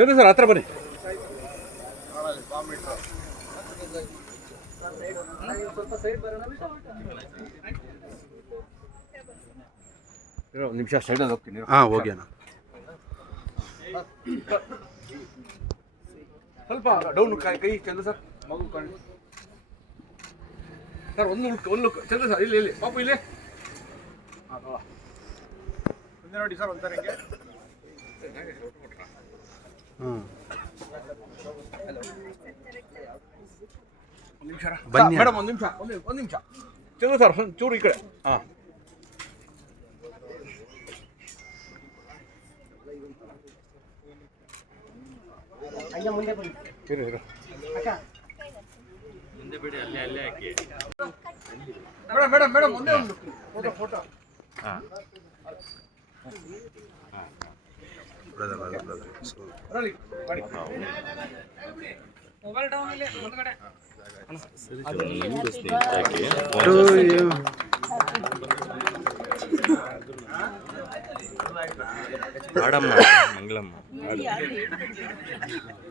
ಚಂದ್ರ sir ಹತ್ರ ಬನ್ನಿ. ಒಂದು ನಿಮಿಷ ಸೈಡಲ್ಲಿ ಹೋಗ್ತೀನಿ. ಹಾಂ ಹೋಗಿ ಅಣ್ಣ. ಸ್ವಲ್ಪ ಡೌನ್ ಕೈ ಚಂದ್ರ ಸರ್ ಮಗು ಕಾಣಿ ಸರ್. ಒಂದು ಲುಕ್ ಚಂದ್ರ ಸರ್ ಇಲ್ಲಿ ಪಾಪು ಇಲ್ಲಿ. ಹಾಂ ಮುಂದೆ ನೋಡಿ ಸರ್ ಒಂಥರ ಹಿಂಗೆ. ಹ್ಞೂ ಒಂದು ನಿಮಿಷ ಬನ್ನಿ ಮೇಡಮ್, ಒಂದು ನಿಮಿಷ ಚಂದ್ರ ಸರ್ ಚೂರು ಈ ಕಡೆ. ಹಾಂ ಮುಂದೆ ಬನ್ನಿ. ಮುಂದೆ ಬಿಡಿ, ಅಲ್ಲೇ ಹಾಕಿ. ಮೇಡಮ್ ಒಂದೇ ಒಂದು ಫೋಟೋ. ಹಾಂ ಮೊಬೈಲ್ ಡೌನ್ ಅಲ್ಲಿ ಮುಂದ್ಗಡೆ ಮಾಡಮ್ಮ ಮಂಗಳಮ್ಮ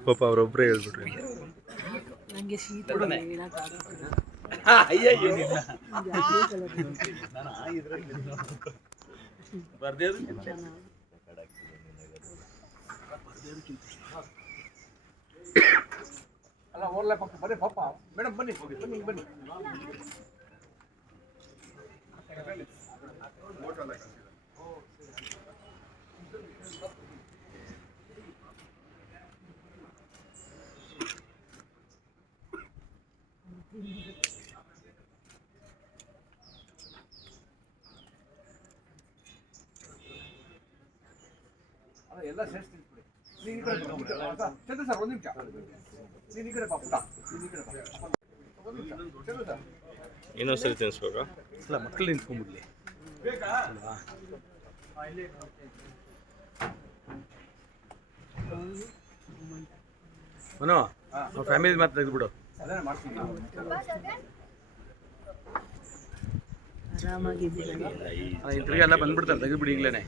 ಪಾಪ ಅವರೊಬ್ಬರೇ ಹೇಳ್ಬಿಟ್ರಿ. ನನಗೆ ಶೀತ ಅಲ್ಲ ಓರ್ಲೆ ಪಾಪ ಬನ್ನಿ ಪಾಪ. ಮೇಡಮ್ ಬನ್ನಿ ಬನ್ನಿ. ಅಲ್ಲ ಎಲ್ಲ ಸೇರಿಸಿ ತಿಳ್ಬಿಡಿ. ನೀನು ಈ ಕಡೆ ಚಂದ್ರ ಸರ್ ಒಂದು ನಿಮಿಷ. ನೀನು ಈ ಕಡೆ ಪಾಪ ನೀನು ಈ ಕಡೆ ಪಾಪ. ಚಂದ್ರ ಸರ್ ಇನ್ನೊಂದ್ಸರಿ ತಿನ್ನಿಸ್ಬೇಕಾ? ಇಲ್ಲ, ಮಕ್ಕಳು ನಿಂತ್ಕೊಂಡ್ಬಿಡ್ಲಿ. ಬೇಕಾ? ಮನೋ ಫ್ಯಾಮಿಲಿ ಮಾತ್ರ ತೆಗೆದ್ಬಿಡು. ಅದನ್ನ ಮಾಡ್ತೀನಿ. ಆರಾಮಾಗಿದ್ದೀರಾ? ತಿರ್ಗಿ ಎಲ್ಲ ಬಂದ್ಬಿಡ್ತಾರೆ, ತೆಗೆದ್ಬಿಡಿ ಈಗಲೇ.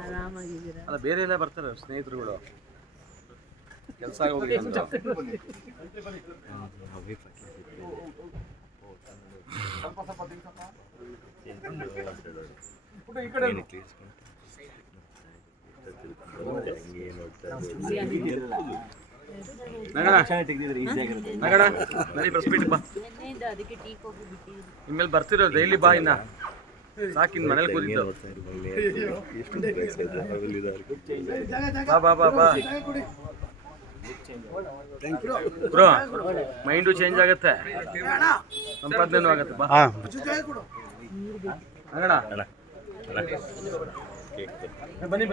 ಆರಾಮಾಗಿದ್ದೀರಾ? ಅಲ್ಲ ಬೇರೆ ಎಲ್ಲ ಬರ್ತಾರೆ ಸ್ನೇಹಿತರುಗಳು, ಕೆಲಸ ಆಗೋಗಿ. ಸ್ವಲ್ಪ ತಿನ್ಸಪ್ಪ. ಪುಟ್ಟ ಈ ಕಡೆ ನಡಿ ಬರ್ಸ್ಬಿಟ್ಟು ಬಾ. ನಿನ್ನೆಯಿಂದ ಅದಕ್ಕೆ ಟೀ ಕಾಫಿ ಬಿಟ್ಟಿದ್ದೀನಿ. ಇನ್ಮೇಲೆ ಬರ್ತಿರೋ ಡೈಲಿ ಬಾ. ಇನ್ನ ಸಾಕಿನ್ ಮನೇಲಿ ಕೂತಿದ್ದು. ಬಾ ಬ್ರೋ, ಮೈಂಡು ಚೇಂಜ್ ಆಗತ್ತೆ, ಸಂಪಾದನೆನೂ ಆಗತ್ತೆ. ಬಾ ಬನ್ನಿ